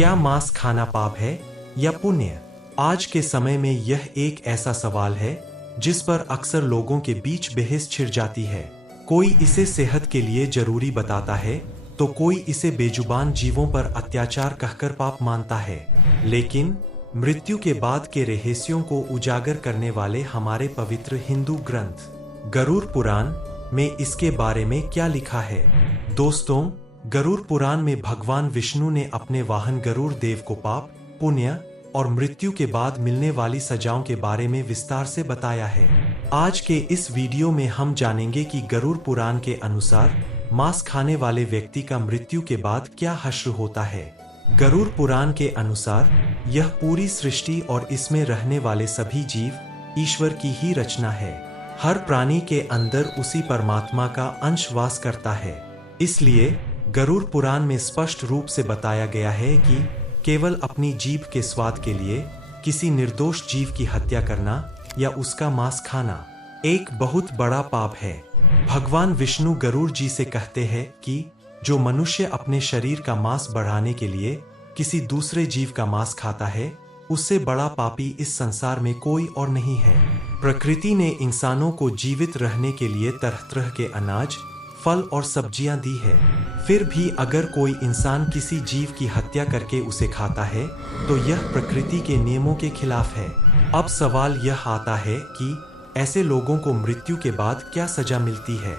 क्या मांस खाना पाप है या पुण्य? आज के समय में यह एक ऐसा सवाल है जिस पर अक्सर लोगों के बीच बहस छिड़ जाती है। कोई इसे सेहत के लिए जरूरी बताता है तो कोई इसे बेजुबान जीवों पर अत्याचार कहकर पाप मानता है। लेकिन मृत्यु के बाद के रहस्यों को उजागर करने वाले हमारे पवित्र हिंदू ग्रंथ गरुड़ पुराण में इसके बारे में क्या लिखा है? दोस्तों, गरुड़ पुराण में भगवान विष्णु ने अपने वाहन गरुड़ देव को पाप, पुण्य और मृत्यु के बाद मिलने वाली सजाओं के बारे में विस्तार से बताया है। आज के इस वीडियो में हम जानेंगे कि गरुड़ पुराण के अनुसार मांस खाने वाले व्यक्ति का मृत्यु के बाद क्या हश्र होता है। गरुड़ पुराण के अनुसार यह पूरी सृष्टि और इसमें रहने वाले सभी जीव ईश्वर की ही रचना है। हर प्राणी के अंदर उसी परमात्मा का अंश वास करता है। इसलिए गरुड़ पुराण में स्पष्ट रूप से बताया गया है कि केवल अपनी जीभ के स्वाद के लिए किसी निर्दोष जीव की हत्या करना या उसका मांस खाना एक बहुत बड़ा पाप है। भगवान विष्णु गरुड़ जी से कहते हैं कि जो मनुष्य अपने शरीर का मांस बढ़ाने के लिए किसी दूसरे जीव का मांस खाता है, उससे बड़ा पापी इस संसार में कोई और नहीं है। प्रकृति ने इंसानों को जीवित रहने के लिए तरह तरह के अनाज, फल और सब्जियां दी है। फिर भी अगर कोई इंसान किसी जीव की हत्या करके उसे खाता है तो यह प्रकृति के नियमों के खिलाफ है। अब सवाल यह आता है कि ऐसे लोगों को मृत्यु के बाद क्या सजा मिलती है।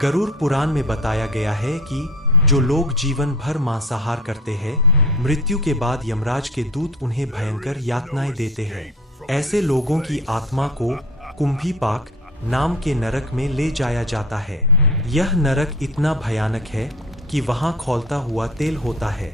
गरुड़ पुराण में बताया गया है कि जो लोग जीवन भर मांसाहार करते हैं, मृत्यु के बाद यमराज के दूत उन्हें भयंकर यातनाएं देते हैं। ऐसे लोगों की आत्मा को कुंभीपाक नाम के नरक में ले जाया जाता है। यह नरक इतना भयानक है कि वहां खौलता हुआ तेल होता है।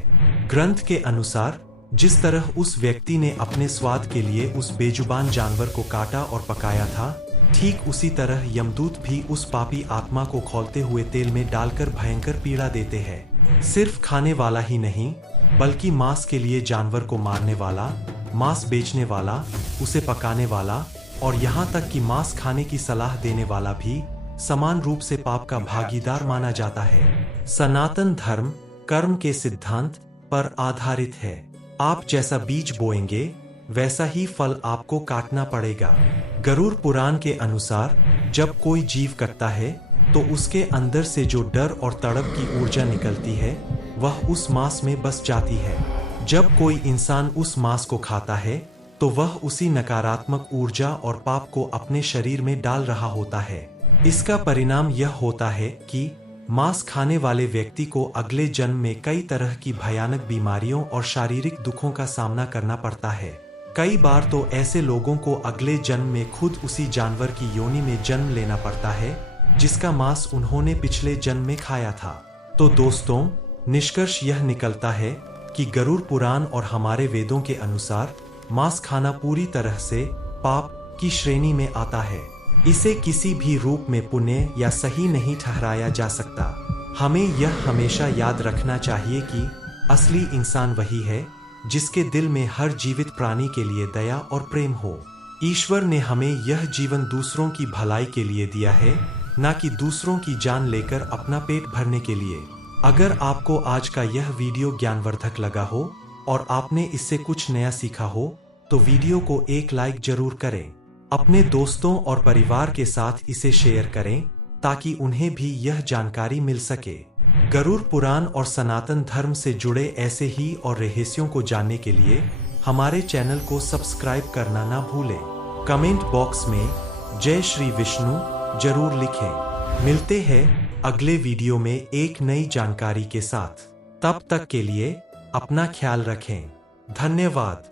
ग्रंथ के अनुसार जिस तरह उस व्यक्ति ने अपने स्वाद के लिए उस बेजुबान जानवर को काटा और पकाया था, ठीक उसी तरह यमदूत भी उस पापी आत्मा को खौलते हुए तेल में डालकर भयंकर पीड़ा देते हैं। सिर्फ खाने वाला ही नहीं, बल्कि मांस के लिए जानवर को मारने वाला, मांस बेचने वाला, उसे पकाने वाला और यहाँ तक कि मांस खाने की सलाह देने वाला भी समान रूप से पाप का भागीदार माना जाता है। सनातन धर्म कर्म के सिद्धांत पर आधारित है। आप जैसा बीज बोएंगे वैसा ही फल आपको काटना पड़ेगा। गरुड़ पुराण के अनुसार जब कोई जीव कटता है तो उसके अंदर से जो डर और तड़प की ऊर्जा निकलती है वह उस मांस में बस जाती है। जब कोई इंसान उस मांस को खाता है तो वह उसी नकारात्मक ऊर्जा और पाप को अपने शरीर में डाल रहा होता है। इसका परिणाम यह होता है कि मांस खाने वाले व्यक्ति को अगले जन्म में कई तरह की भयानक बीमारियों और शारीरिक दुखों का सामना करना पड़ता है। कई बार तो ऐसे लोगों को अगले जन्म में खुद उसी जानवर की योनि में जन्म लेना पड़ता है जिसका मांस उन्होंने पिछले जन्म में खाया था। तो दोस्तों, निष्कर्ष यह निकलता है कि गरुड़ पुराण और हमारे वेदों के अनुसार मांस खाना पूरी तरह से पाप की श्रेणी में आता है। इसे किसी भी रूप में पुण्य या सही नहीं ठहराया जा सकता। हमें यह हमेशा याद रखना चाहिए कि असली इंसान वही है जिसके दिल में हर जीवित प्राणी के लिए दया और प्रेम हो। ईश्वर ने हमें यह जीवन दूसरों की भलाई के लिए दिया है, न कि दूसरों की जान लेकर अपना पेट भरने के लिए। अगर आपको आज का यह वीडियो ज्ञानवर्धक लगा हो और आपने इससे कुछ नया सीखा हो तो वीडियो को एक लाइक जरूर करें। अपने दोस्तों और परिवार के साथ इसे शेयर करें ताकि उन्हें भी यह जानकारी मिल सके। गरुड़ पुराण और सनातन धर्म से जुड़े ऐसे ही और रहस्यों को जानने के लिए हमारे चैनल को सब्सक्राइब करना ना भूलें। कमेंट बॉक्स में जय श्री विष्णु जरूर लिखें। मिलते हैं अगले वीडियो में एक नई जानकारी के साथ। तब तक के लिए अपना ख्याल रखें। धन्यवाद।